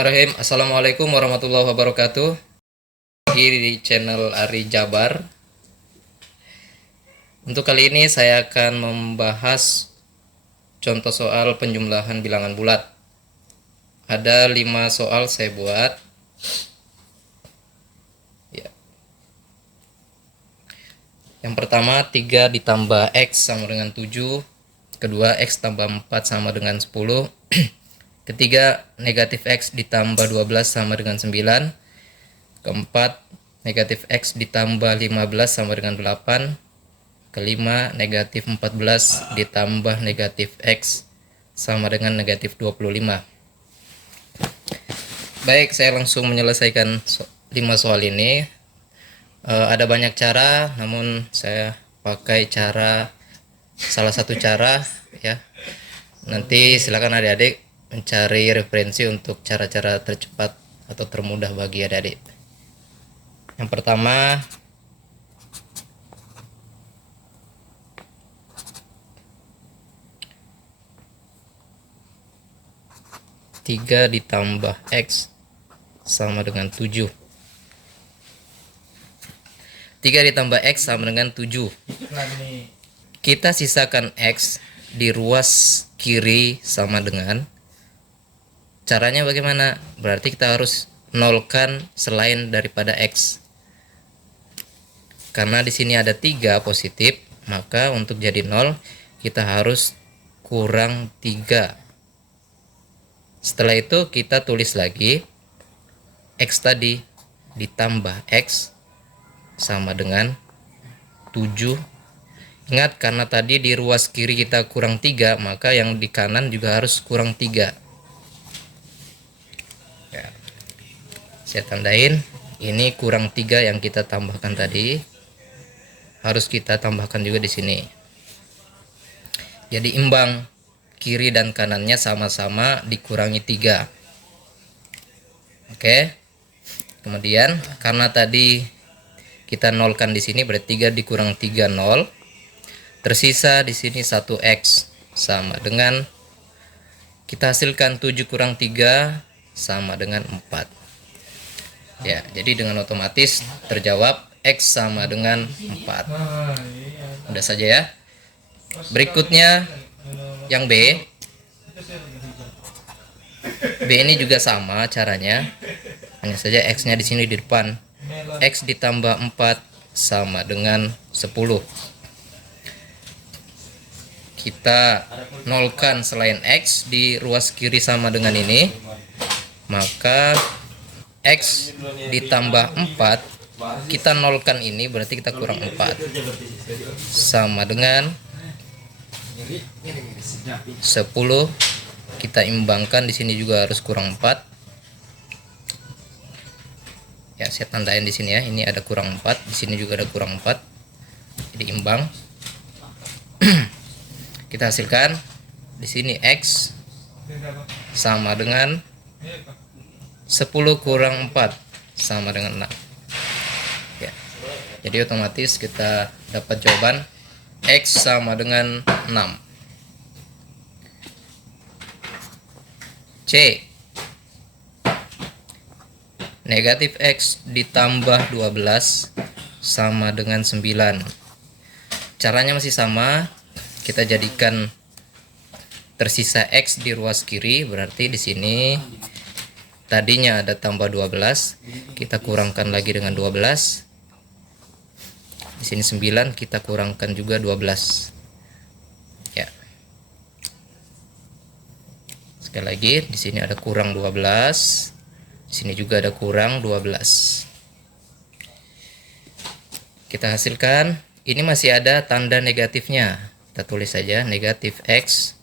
Bismillahirrahmanirrahim. Assalamualaikum warahmatullahi wabarakatuh. Lagi di channel Ari Jabar. Untuk kali ini saya akan membahas contoh soal penjumlahan bilangan bulat. Ada 5 soal saya buat. Ya. Yang pertama 3 ditambah X sama dengan 7. Kedua X tambah 4 sama dengan 10. Ketiga, negatif X ditambah 12 sama dengan 9. Keempat, negatif X ditambah 15 sama dengan 8. Kelima, negatif 14 ditambah negatif X sama dengan negatif 25. Baik, saya langsung menyelesaikan 5 soal ini. Ada banyak cara, namun saya pakai salah satu cara ya. Nanti silakan adik-adik mencari referensi untuk cara-cara tercepat atau termudah bagi adik-adik. Yang pertama, tiga ditambah X sama dengan 7. 3 ditambah X sama dengan 7. Kita sisakan X di ruas kiri sama dengan, caranya bagaimana? Berarti kita harus nolkan selain daripada X. Karena di sini ada 3 positif, maka untuk jadi 0 kita harus kurang 3. Setelah itu kita tulis lagi X tadi ditambah X sama dengan 7. Ingat, karena tadi di ruas kiri kita kurang 3, maka yang di kanan juga harus kurang 3. Ya. Saya tandain, ini kurang 3 yang kita tambahkan tadi. Harus kita tambahkan juga di sini. Jadi imbang, kiri dan kanannya sama-sama dikurangi 3. Oke. Kemudian karena tadi kita nolkan di sini, berarti 3 dikurang 3 0. Tersisa di sini 1X sama dengan, kita hasilkan 7 kurang 3 sama dengan 4. Ya, jadi dengan otomatis terjawab X sama dengan 4. Udah saja ya. Berikutnya yang B. B ini juga sama caranya. Hanya saja X-nya di sini di depan. X ditambah 4 sama dengan 10. Kita nolkan selain X di ruas kiri sama dengan ini, maka X ditambah 4, kita nolkan ini berarti kita kurang 4 sama dengan 10. Kita imbangkan, di sini juga harus kurang 4. Ya, saya tandain di sini ya, ini ada kurang 4, di sini juga ada kurang 4. Jadi imbang. Kita hasilkan di sini X sama dengan 10 kurang 4 sama dengan 6. Ya. Jadi otomatis kita dapat jawaban X sama dengan 6. C. Negatif X ditambah 12 sama dengan 9. Caranya masih sama. Kita jadikan tersisa X di ruas kiri, berarti di sini tadinya ada tambah 12, kita kurangkan lagi dengan 12. Di sini 9, kita kurangkan juga 12. Ya. Sekali lagi, di sini ada kurang 12. Di sini juga ada kurang 12. Kita hasilkan, ini masih ada tanda negatifnya. Kita tulis saja negatif X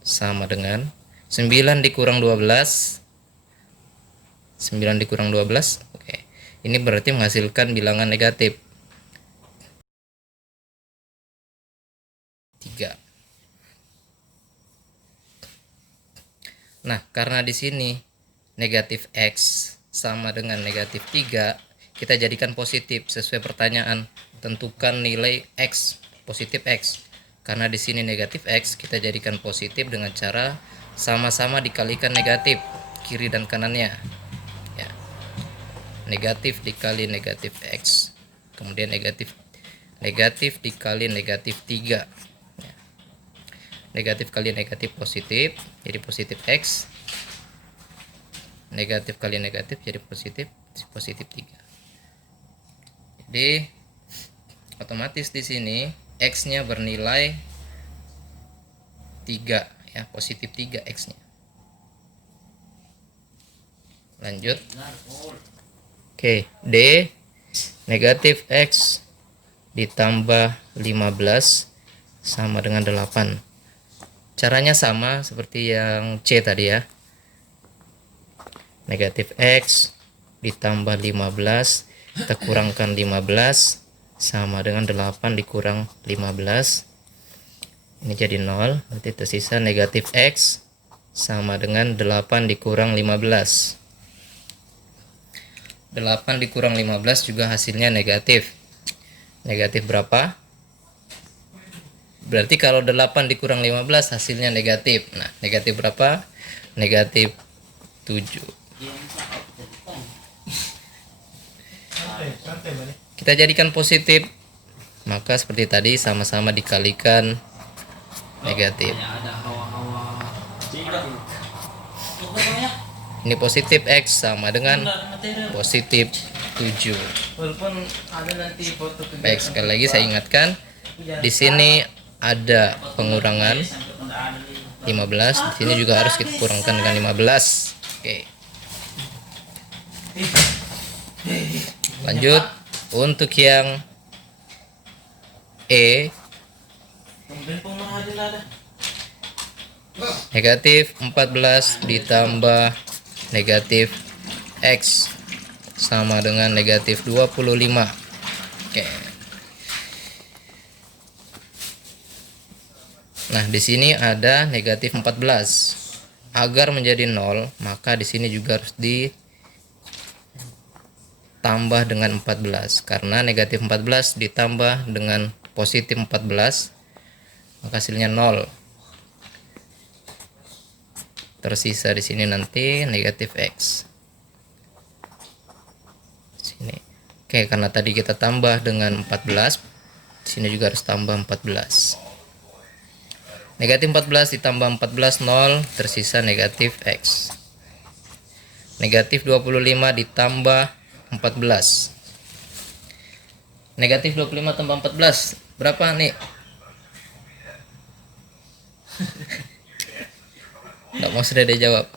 sama dengan 9 dikurang 12. 9 dikurang 12. Oke. Ini berarti menghasilkan bilangan negatif 3. Nah, karena di sini negatif X sama dengan negatif 3, kita jadikan positif sesuai pertanyaan. Tentukan nilai X, positif X. Karena di sini negatif X, kita jadikan positif dengan cara sama-sama dikalikan negatif. kiri dan kanannya ya. Negatif dikali negatif X, kemudian negatif dikali negatif 3 ya. Negatif kali negatif positif, jadi positif X. Negatif kali negatif jadi positif 3. Jadi otomatis di sini X-nya bernilai 3 ya, positif 3 X-nya. Lanjut. Oke, D negatif X ditambah 15 sama dengan 8. Caranya sama seperti yang C tadi ya. Negatif X ditambah 15, kita kurangkan 15 sama dengan 8 dikurang 15. Ini jadi 0, berarti tersisa negatif X sama dengan 8 dikurang 15. 8 dikurang 15 juga hasilnya negatif. Negatif berapa? Berarti kalau 8 dikurang 15 hasilnya negatif. Nah, negatif berapa? Negatif 7. Kita jadikan positif, maka seperti tadi sama-sama dikalikan negatif. Ini positif X sama dengan positif 7. Baik, sekali lagi saya ingatkan, di sini ada pengurangan 15, di sini juga harus kita kurangkan dengan 15. Oke. Lanjut untuk yang E, negatif 14 ditambah negatif X sama dengan negatif 25. Oke. Nah, di sini ada negatif 14. Agar menjadi 0, maka di sini juga harus ditambah dengan 14. Karena negatif 14 ditambah dengan positif 14, maka hasilnya 0. Tersisa di sini nanti negatif X. Sini. Oke, karena tadi kita tambah dengan 14, di sini juga harus tambah 14. Negatif 14 ditambah 14 0, tersisa negatif X. Negatif 25 ditambah 14. Negatif 25 tambah 14 berapa nih? Nggak mau sudah dijawab.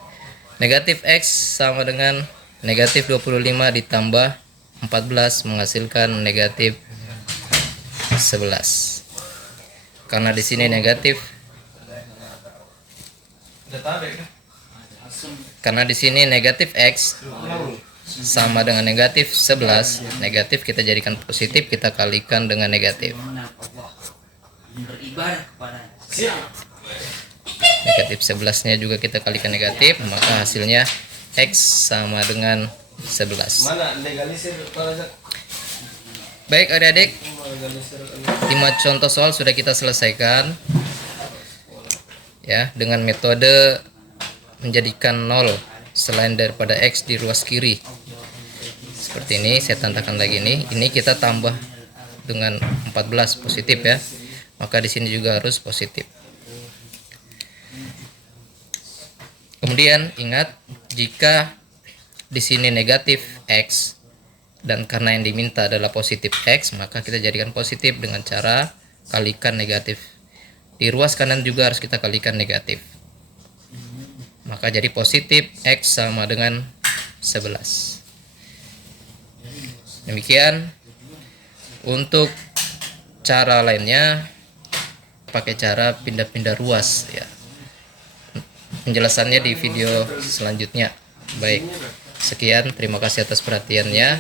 Negatif X sama dengan negatif 25 ditambah 14 menghasilkan negatif 11. Karena di sini negatif, karena di sini negatif X sama dengan negatif 11, negatif kita jadikan positif, kita kalikan dengan negatif. Negatif 11 nya juga kita kalikan negatif, maka hasilnya X sama dengan 11. Baik adik-adik, 5 contoh soal sudah kita selesaikan ya, dengan metode menjadikan 0 selain daripada X di ruas kiri. Seperti ini, saya tandahkan lagi nih. Ini kita tambah dengan 14 positif ya, maka di sini juga harus positif. Kemudian ingat, jika di sini negatif X dan karena yang diminta adalah positif X, maka kita jadikan positif dengan cara kalikan negatif. Di ruas kanan juga harus kita kalikan negatif. Maka jadi positif X sama dengan 11. Demikian. Untuk cara lainnya pakai cara pindah-pindah ruas ya. Penjelasannya di video selanjutnya. Baik, sekian, terima kasih atas perhatiannya.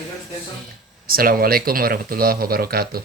Assalamualaikum warahmatullahi wabarakatuh.